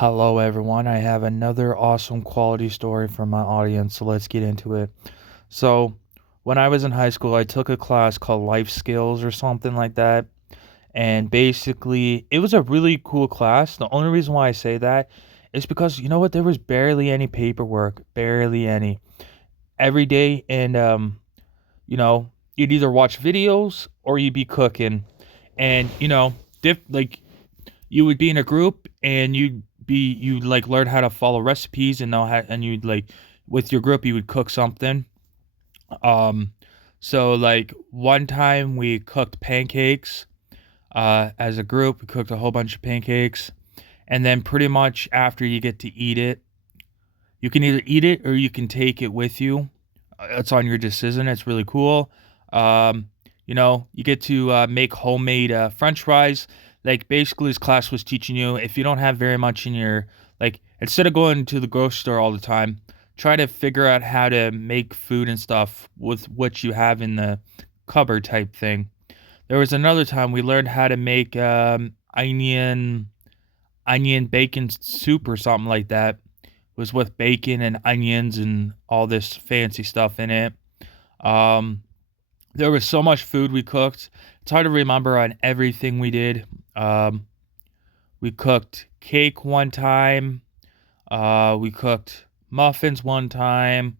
Hello, everyone. I have another awesome quality story from my audience, so let's get into it. So, when I was in high school, I took a class called Life Skills or something like that. And basically, it was a really cool class. The only reason why I say that is because, you know what, there was barely any paperwork, barely any. Every day, and, you'd either watch videos or you'd be cooking. And, like you would be in a group and you'd like learn how to follow recipes and know how, and you'd like with your group you would cook something. um so like one time we cooked pancakes. As a group we cooked a whole bunch of pancakes, and then pretty much after you get to eat it, you can either eat it or you can take it with you. It's on your decision. It's really cool. You get to make homemade French fries. Like basically, this class was teaching you, if you don't have very much in your, like, instead of going to the grocery store all the time, try to figure out how to make food and stuff with what you have in the cupboard type thing. There was another time we learned how to make onion bacon soup or something like that. It was with bacon and onions and all this fancy stuff in it. Um, there was so much food we cooked. It's hard to remember on everything we did. Um, we cooked cake one time. We cooked muffins one time.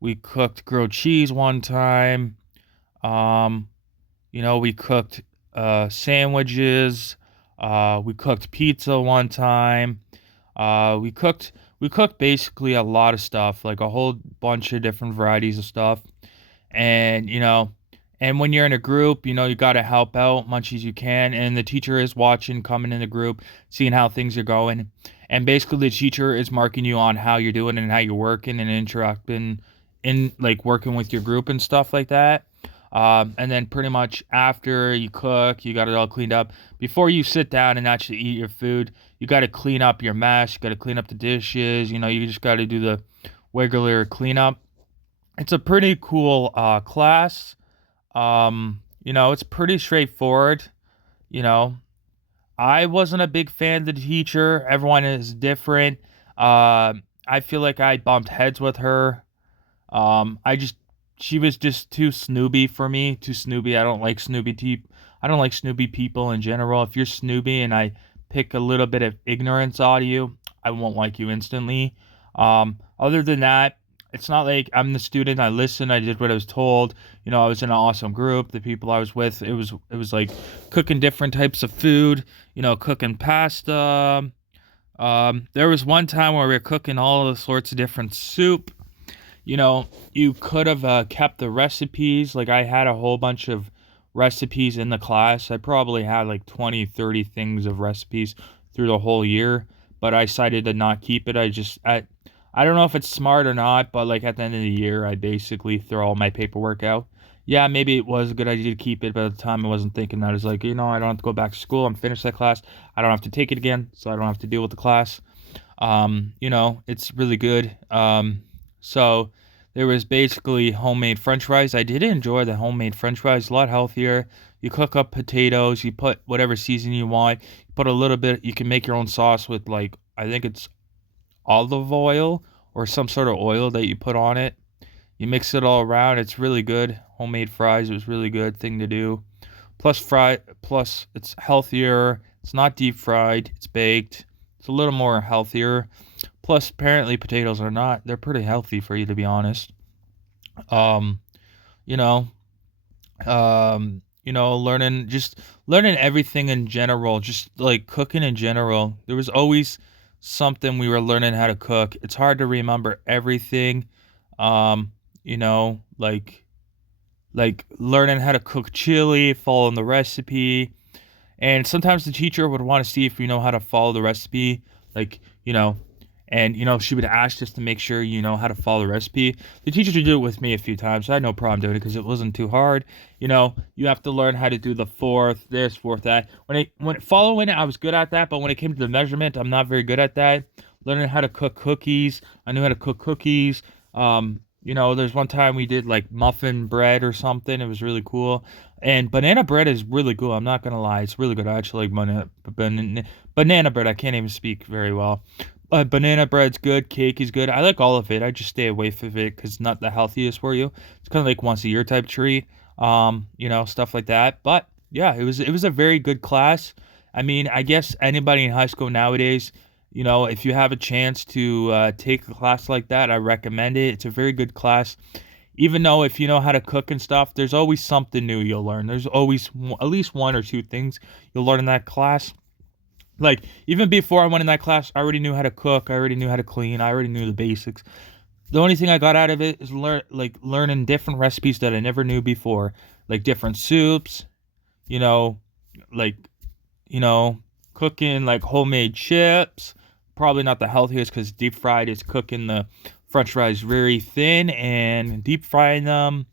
We cooked grilled cheese one time. Um, we cooked sandwiches. We cooked pizza one time. We cooked basically a lot of stuff, like a whole bunch of different varieties of stuff. And when you're in a group, you got to help out much as you can, and the teacher is watching, coming in the group, seeing how things are going, and basically the teacher is marking you on how you're doing and how you're working and interacting in, like, working with your group and stuff like that. And then pretty much after you cook, you got it all cleaned up. Before you sit down and actually eat your food, you got to clean up your mess. You got to clean up the dishes. You just got to do the regular cleanup. It's a pretty cool class. It's pretty straightforward. You know, I wasn't a big fan of the teacher. Everyone is different. I feel like I bumped heads with her. I just She was just too snooby for me. Too snooby. I don't like snooby people in general. If you're snooby and I pick a little bit of ignorance out of you, I won't like you instantly. Other than that, it's not like I'm the student. I listened. I did what I was told. I was in an awesome group. The people I was with, it was like cooking different types of food. Cooking pasta. There was one time where we were cooking all the sorts of different soup. You could have kept the recipes. Like, I had a whole bunch of recipes in the class. I probably had like 20, 30 things of recipes through the whole year, but I decided to not keep it. I don't know if it's smart or not, but like at the end of the year, I basically throw all my paperwork out. Yeah, maybe it was a good idea to keep it, but at the time I wasn't thinking that. I was like, I don't have to go back to school. I'm finished that class. I don't have to take it again, so I don't have to deal with the class. It's really good. So there was basically homemade French fries. I did enjoy the homemade French fries, a lot healthier. You cook up potatoes, you put whatever seasoning you want, you put a little bit, you can make your own sauce with, like, I think it's olive oil or some sort of oil that you put on it. You mix it all around. It's really good. Homemade fries, it was really good thing to do. Plus it's healthier. It's not deep fried, it's baked. It's a little more healthier. Plus, apparently, potatoes are not. They're pretty healthy for you, to be honest. Um, you know, learning everything in general, just like cooking in general. There was always something we were learning how to cook. It's hard to remember everything. Um, like learning how to cook chili, following the recipe, and sometimes the teacher would want to see if you know how to follow the recipe, like, and she would ask just to make sure you know how to follow the recipe. The teacher would do it with me a few times. I had no problem doing it because it wasn't too hard. You have to learn how to do the fourth this, fourth that. When following it, I was good at that, but when it came to the measurement, I'm not very good at that. Learning how to cook cookies, I knew how to cook cookies. There's one time we did like muffin bread or something. It was really cool. And banana bread is really cool. I'm not gonna lie, it's really good. I actually like banana bread. I can't even speak very well. Banana bread's good. Cake is good. I like all of it. I just stay away from it because it's not the healthiest for you. It's kind of like once a year type treat. Stuff like that. But yeah, it was a very good class. I mean, I guess anybody in high school nowadays, if you have a chance to take a class like that, I recommend it. It's a very good class. Even though if you know how to cook and stuff, there's always something new you'll learn. There's always at least one or two things you'll learn in that class. Like, even before I went in that class, I already knew how to cook. I already knew how to clean. I already knew the basics. The only thing I got out of it is learning different recipes that I never knew before, like different soups, you know, like you know, cooking like homemade chips. Probably not the healthiest because deep fried is cooking the French fries very thin and deep frying them.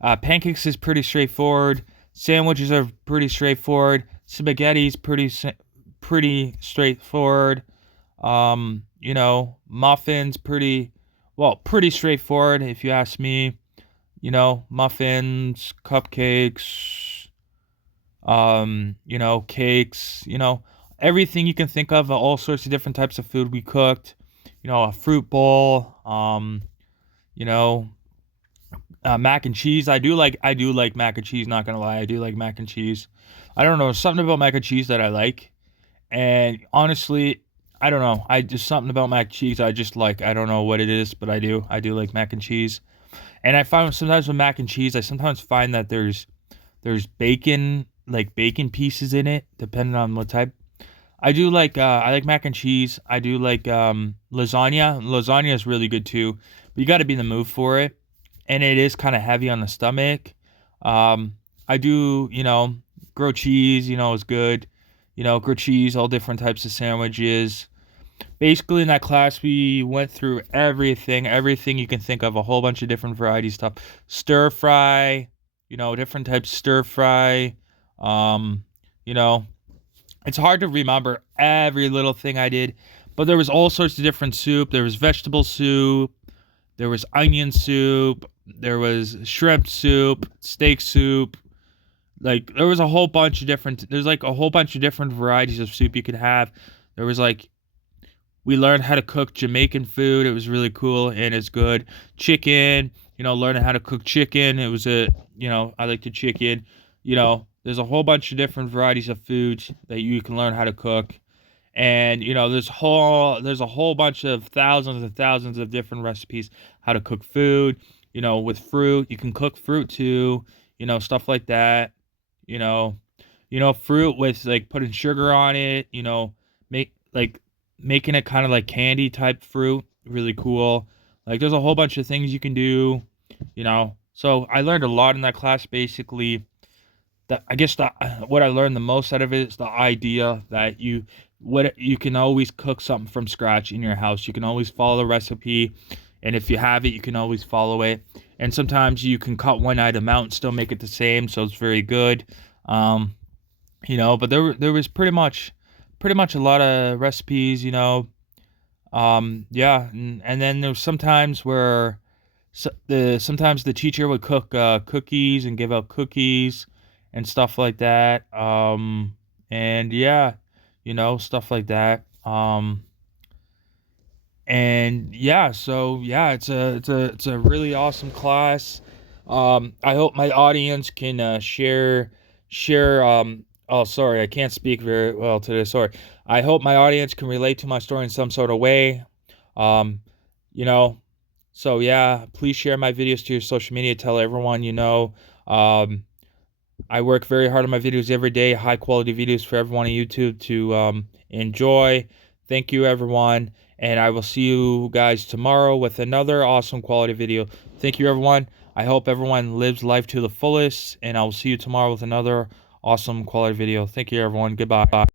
Pancakes is pretty straightforward. Sandwiches are pretty straightforward. Spaghetti's pretty straightforward. Muffins pretty straightforward if you ask me. Muffins, cupcakes, cakes, everything you can think of, all sorts of different types of food we cooked. A fruit bowl, you know, mac and cheese. I do like mac and cheese, not gonna lie. I do like mac and cheese. I don't know, something about mac and cheese that I like. And honestly, I don't know. I just something about mac and cheese I just like. I don't know what it is, but I do. I do like mac and cheese. And I find sometimes with mac and cheese, I sometimes find that there's bacon, like bacon pieces in it, depending on what type. I like mac and cheese. I do like lasagna. Lasagna is really good too, but you got to be in the mood for it, and it is kind of heavy on the stomach. I do, grilled cheese, is good. Grilled cheese, all different types of sandwiches. Basically, in that class, we went through everything you can think of, a whole bunch of different variety stuff. Stir fry, different types of stir fry. Um, you know, it's hard to remember every little thing I did, but there was all sorts of different soup. There was vegetable soup, there was onion soup, there was shrimp soup, steak soup. Like there was a whole bunch of different. There's like a whole bunch of different varieties of soup you could have. There was like we learned how to cook Jamaican food. It was really cool and it's good. Chicken, learning how to cook chicken. I like the chicken. There's a whole bunch of different varieties of foods that you can learn how to cook. And there's a whole bunch of thousands and thousands of different recipes how to cook food. With fruit, you can cook fruit too. Stuff like that. You know, fruit with like putting sugar on it. Make like making it kind of like candy type fruit. Really cool. Like there's a whole bunch of things you can do. So I learned a lot in that class. Basically, I guess what I learned the most out of it is the idea that you can always cook something from scratch in your house. You can always follow the recipe, and if you have it, you can always follow it. And sometimes you can cut one item out and still make it the same, so it's very good. Um, but there was pretty much a lot of recipes. Yeah, and then there was sometimes where sometimes the teacher would cook cookies and give out cookies and stuff like that. And yeah, stuff like that. And yeah, so yeah, it's a really awesome class. I hope my audience can share. Oh, sorry, I can't speak very well today. Sorry. I hope my audience can relate to my story in some sort of way. Um, you know, so yeah, please share my videos to your social media. Tell everyone you know. Um, I work very hard on my videos every day, high quality videos for everyone on YouTube to enjoy. Thank you, everyone. And I will see you guys tomorrow with another awesome quality video. Thank you, everyone. I hope everyone lives life to the fullest. And I will see you tomorrow with another awesome quality video. Thank you, everyone. Goodbye.